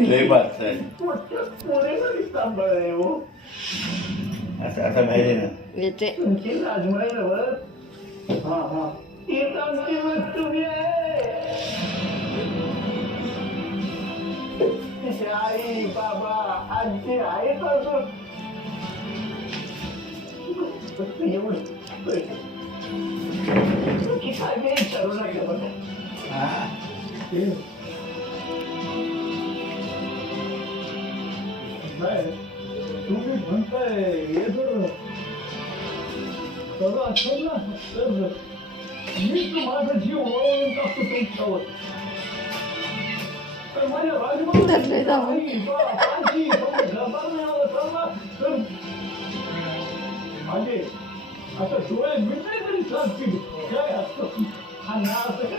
लय बात हो असं आता बाहेर ना येते. हा हा एक आमची तुम्ही आहे आई बाबा आजी आहे तर एवढं की काय बी विचारू नका बघा हा नाही तुम्ही म्हणताय हे जर सगळं असेल ना तर मी माझा जीव वळवून टाकतो तुमच्यावर तर माझ्या धरलंय जाऊन. माझे आता डोळे मिळते तरी चालतील काय असतं हा ना असं काही बोलू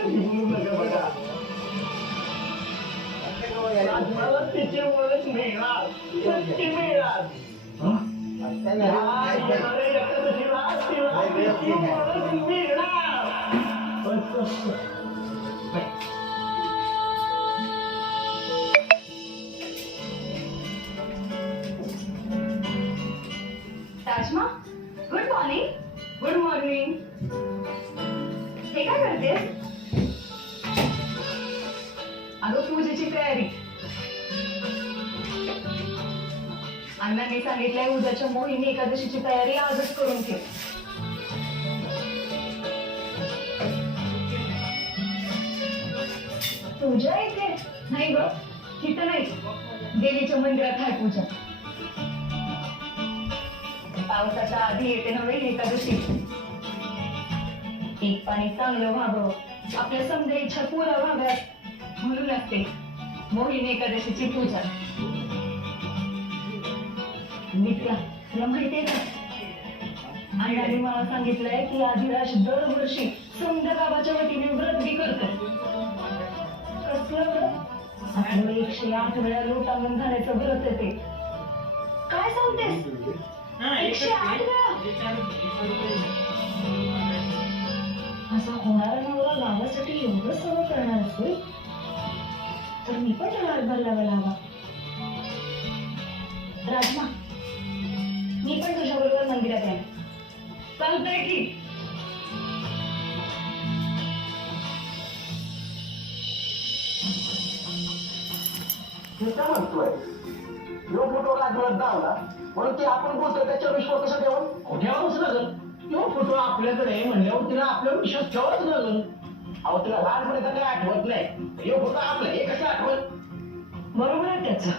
मला तिची ओळख मिळणार. नक्की मिळणार. हा, येणाऱ्या एकादशीला तिला तिची ओळख मिळणार. बस, बस, बस. राजमा गुड मॉर्निंग गुड मॉर्निंग हे काय करते अगं पूजेची तयारी. अण्णांनी सांगितलंय उद्याच्या मोहिनी एकादशीची तयारी आजच करून ठेव. पूजा इथे? नाही ग तिथं नाही. देवीच्या मंदिरात आहे पूजा. पावसाच्या आधी येते नव्हे एकादशी. एक पाणी चांगलं व्हावं. आपल्या समजा इच्छा पुरा व्हाव्यात. म्हणून असते मोहिनी एकादशीची पूजा नित्या तुला माहितीये का? अण्णाने मला सांगितलंय की आदिराज दरवर्षी समजा गावाच्या वतीने व्रत बी करतो. कसलं व्रत? एकशे आठ वेळा लोटांगण घालायचं व्रत आहे ते. काय सांगतेस? एकशे आठ वेळा? असा होणारा नवरा गावासाठी एवढं सगळं करणार असेल? तर मी पण त्याला हातभार लावायला हवा राजमा मी पण तुझ्या बरोबर मंदिरात आहे चालतंय की. मी काय म्हणतोय यो फोटो राजवत दावला म्हणून ते आपण बोलतोय त्याच्यावर विश्वास कसा ठेवून ठेवावंच लागल यो फोटो आपल्याकडे आहे म्हणल्यावर तिला आपल्यावर विश्वास ठेवाच लागल. अहो तुला लहानपणी तर काय आठवत नाही. हे फोटो आपलं. हे कसं आठवत. बरोबर आहे त्याचं.